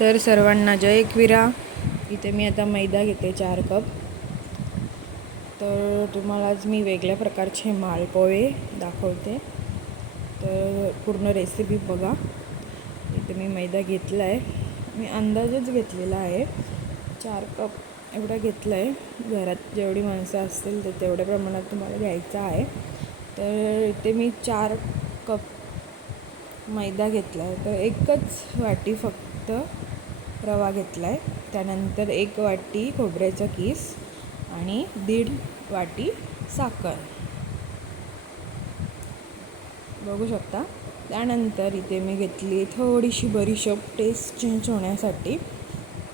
तर सर्वांना जय एकविरा. इथे मी आता मैदा घेते चार कप. तर तुम्हाला आज मी वेगळ्या प्रकारचे मालपोहे दाखवते. तर पूर्ण रेसिपी बघा. इथे मी मैदा घेतला आहे मी अंदाजच घेतलेला आहे. चार कप एवढा घेतला आहे घरात जेवढी माणसं असतील तर तेवढ्या प्रमाणात तुम्हाला घ्यायचं आहे. तर इथे मी चार कप मैदा घेतला आहे तर एकच वाटी फक्त रवा घेतला आहे त्यानंतर एक वाटी खोबऱ्याचा किस आणि दीड वाटी साखर. बघू शकता. त्यानंतर इथे मी घेतली थोडीशी बरीशोप. टेस्ट चेंज होण्यासाठी.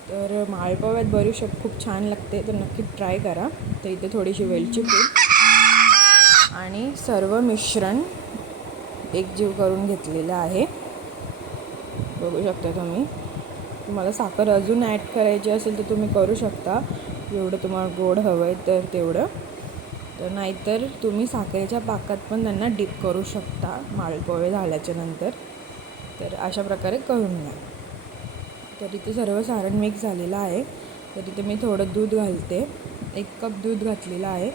तर माळपाव्यात बरीशोप खूप छान लागते. तर नक्की ट्राय करा. तर इथे थोडीशी वेलची पूड आणि सर्व मिश्रण एकजीव करून घेतलेलं आहे. बघू शकता तुम्ही. तुम्हाला साखर अजून ॲड करायची असेल तर तुम्ही करू शकता. एवढं तुम्हाला गोड हवं आहे तर तेवढं. तर नाहीतर तुम्ही साखरेच्या पाकात पण त्यांना डीप करू शकता माळपोळे झाल्याच्यानंतर. तर अशा प्रकारे करून घ्या. तर इथे सर्व सारण मिक्स झालेलं आहे. तर इथे मी थोडं दूध घालते. एक कप दूध घातलेलं आहे.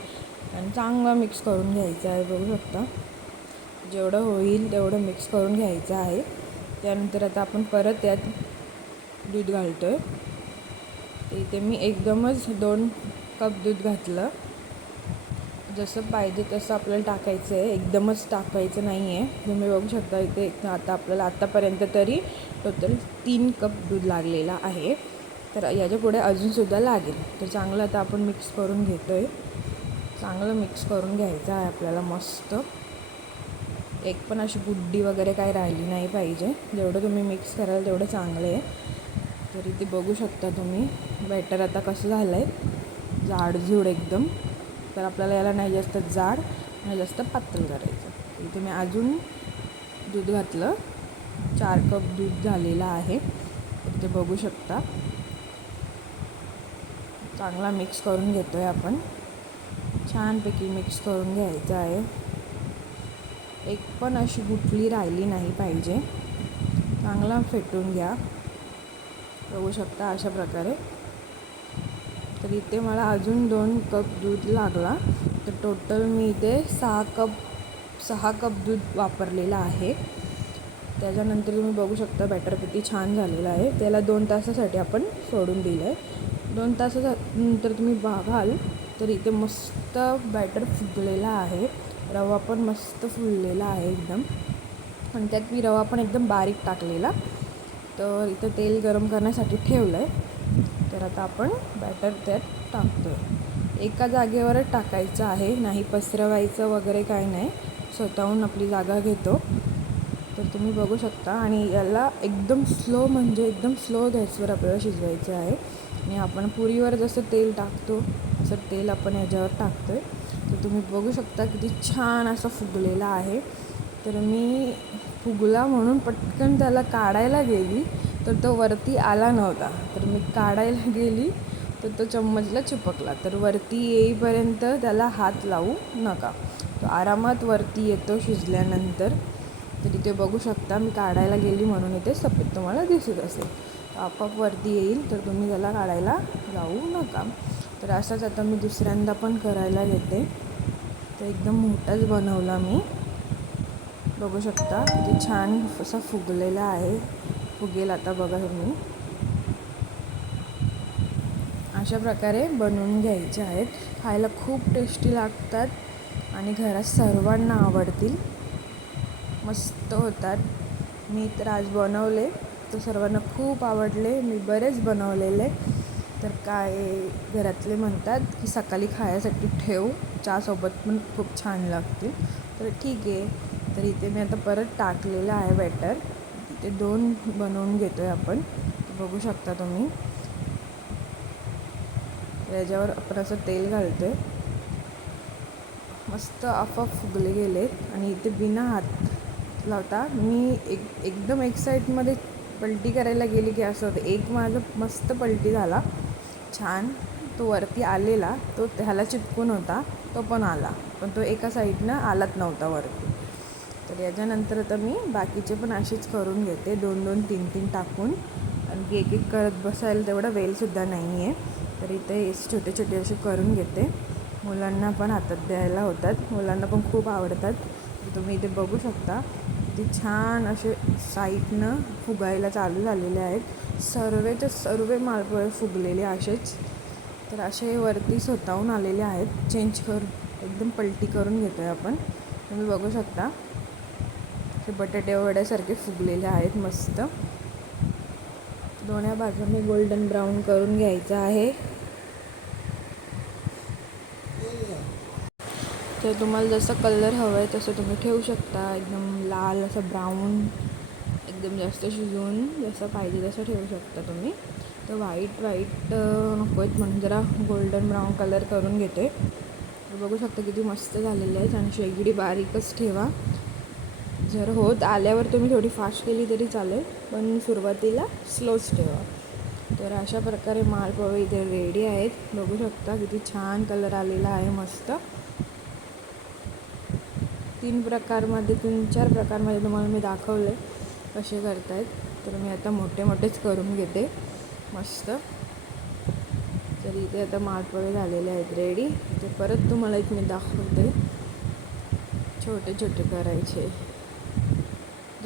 आणि चांगलं मिक्स करून घ्यायचं आहे बघू शकता. जेवढं होईल तेवढं मिक्स करून घ्यायचं आहे. त्यानंतर आता आपण परत त्यात दूध घालतो आहे इथे मी एकदमच दोन कप दूध घातलं. जसं पाहिजे तसं आपल्याला टाकायचं आहे एकदमच टाकायचं नाही आहे तुम्ही बघू शकता इथे आता आपल्याला आत्तापर्यंत तरी टोटल तीन कप दूध लागलेला आहे. तर याच्यापुढे अजूनसुद्धा लागेल. तर चांगलं आता आपण मिक्स करून घेतो आहे चांगलं मिक्स करून घ्यायचं आहे आपल्याला मस्त. एक पण अशी गुड्डी वगैरे काही राहिली नाही पाहिजे. जेवढं तुम्ही मिक्स कराल तेवढं चांगलं आहे. तर इथे बघू शकता तुम्ही. बॅटर आता कसं झालं आहे जाडजूड एकदम. तर आपल्याला याला नाही जास्त जाड नाही जास्त पातळ करायचं. इथे मी अजून दूध घातलं. चार कप दूध झालेलं आहे. ते बघू शकता. चांगला मिक्स करून घेतो आहे आपण. छानपैकी मिक्स करून घ्यायचं आहे. एक पण अशी गुटली राहिली नाही पाहिजे. चांगला फेटून घ्या. बघू शकता अशा प्रकारे. तर इथे मला अजून दोन कप दूध लागला. तर टोटल मी इथे सहा कप सहा कप दूध वापरलेलं आहे. त्याच्यानंतर तुम्ही बघू शकता बॅटर किती छान झालेलं आहे. त्याला दोन तासासाठी आपण सोडून दिलं आहे दोन तासानंतर तुम्ही बघाल तर इथे मस्त बॅटर फुगलेला आहे. रवा पण मस्त फुललेला आहे एकदम. आणि त्यात मी रवा पण एकदम बारीक टाकलेला. तर इथं तेल गरम करण्यासाठी ठेवलं आहे तर आता आपण बॅटर त्यात टाकतो आहे एका जागेवरच टाकायचं आहे नाही पसरवायचं वगैरे काही नाही. स्वतःहून आपली जागा घेतो. तर तुम्ही बघू शकता आणि याला एकदम स्लो म्हणजे एकदम स्लो गॅसवर आपल्याला शिजवायचं आहे. आणि आपण पुरीवर जसं तेल टाकतो असं तेल आपण याच्यावर टाकतो आहे तर तुम्ही बघू शकता किती छान असं फुगलेला आहे. तर मी फुगला म्हणून पटकन त्याला काढायला गेली तर तो वरती आला नव्हता. तर मी काढायला गेली तर तो चम्मचला चिपकला. तर वरती येईपर्यंत त्याला हात लावू नका. तो आरामात वरती येतो शिजल्यानंतर. तर इथे बघू शकता मी काढायला गेली म्हणून इथे सफेद तुम्हाला दिसत असेल. आपआप वरती येईल तर तुम्ही त्याला काढायला जाऊ नका. तर असंच आता मी दुसऱ्यांदा पण करायला घेते तर एकदम मोठाच बनवला मी. बघू शकता. किती छान असा फुगलेला आहे. फुगेल आता बघा तुम्ही. अशा प्रकारे बनवून घ्यायचे आहेत. खायला खूप टेस्टी लागतात आणि घरात सर्वांना आवडतील. मस्त होतात. मी तर आज बनवले. तर सर्वांना खूप आवडले. मी बरेच बनवलेले. तर काय घरातले म्हणतात की सकाळी खायसाठी ठेव. चहासोबत पण खूप छान लागतील. तर ठीक आहे. तर इथे मी आता परत टाकलेलं आहे बॅटर ते दोन बनवून घेतो आहे आपण. बघू शकता तुम्ही. याच्यावर आपण असं तेल घालतो आहे मस्त आपोआप फुगले गेले. आणि इथे बिना हात लावता मी एक एकदम एक साईडमध्ये पलटी करायला गेली की असं होतं. एक माझं मस्त पलटी झाला. छान. तो वरती आलेला. तो ह्याला चिपकून होता. तो पण आला. पण तो एका साईडनं आलाच नव्हता वरती. तर याच्यानंतर आता मी बाकीचे पण असेच करून घेते. दोन दोन तीन तीन टाकून. आणखी एक एक करत बसायला तेवढा वेलसुद्धा नाही आहे तर इथे छोटे छोटे असे करून घेते. मुलांना पण हातात द्यायला होतात. मुलांना पण खूप आवडतात. तुम्ही इथे बघू शकता. ते छान असे साईडनं फुगायला चालू झालेले आहेत. सर्वचे सर्व मालपोळे फुगलेले असेच. तर असे वरती स्वतःहून आलेले आहेत. चेंज करून एकदम पलटी करून घेतो आहे आपण. तुम्ही बघू शकता. ते बटाटे वड्यासारखे फुगलेले आहेत मस्त. दोन्ही बाजूने गोल्डन ब्राऊन करून घ्यायचं आहे. तर तुम्हाला जसं कलर हवं आहे तसं तुम्ही ठेवू शकता. एकदम लाल असं ब्राऊन एकदम जास्त शिजवून जसं पाहिजे तसं ठेवू शकता तुम्ही. तर व्हाईट व्हाईट नको आहेत म्हणून जरा गोल्डन ब्राऊन कलर करून घेते. तर बघू शकता किती मस्त झालेले आहेत आणि शेगडी बारीकच ठेवा. जर होत आल्यावर तुम्ही थोडी फास्ट केली तरी चालेल पण सुरुवातीला स्लोच ठेवा. तर अशा प्रकारे मालपोहे इथे रेडी आहेत. बघू शकता किती छान कलर आलेला आहे मस्त. तीन प्रकारमध्ये तीन चार प्रकारमध्ये तुम्हाला मी दाखवले कसे करतायत. तर मी आता मोठे मोठेच करून घेते. मस्त. तर इथे आता मालपोहे झालेले आहेत रेडी तर परत तुम्हाला एक मी दाखवते. छोटे छोटे करायचे.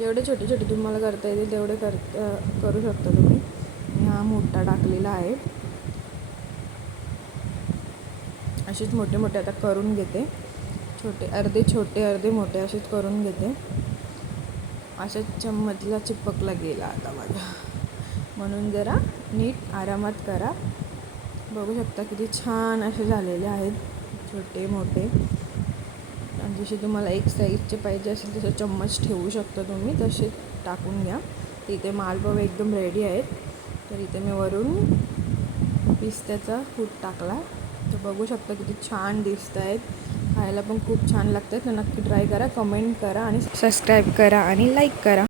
जेवढे छोटे छोटे तुम्हाला करता येतील तेवढे कर करू शकता तुम्ही. हा मोठा टाकलेला आहे. असेच मोठे मोठे आता करून घेते. छोटे अर्धे छोटे अर्धे मोठे असेच करून घेते. अशाच चम्मचला चिपकला गेला आता माझा. म्हणून जरा नीट आरामात करा. बघू शकता किती छान असे झालेले आहेत. छोटे मोठे. जशी जसे तुम्हाला एक साईजचे पाहिजे असेल तसं चम्मच ठेवू शकता तुम्ही तसे टाकून घ्या. तिथे मालपावे एकदम रेडी आहेत. तर इथे मी वरून पिस्त्याचा फूट टाकला. तर बघू शकता किती छान दिसत आहेत खायला पण खूप छान लागतात. तर नक्की ट्राय करा कमेंट करा आणि सबस्क्राईब करा आणि लाईक करा.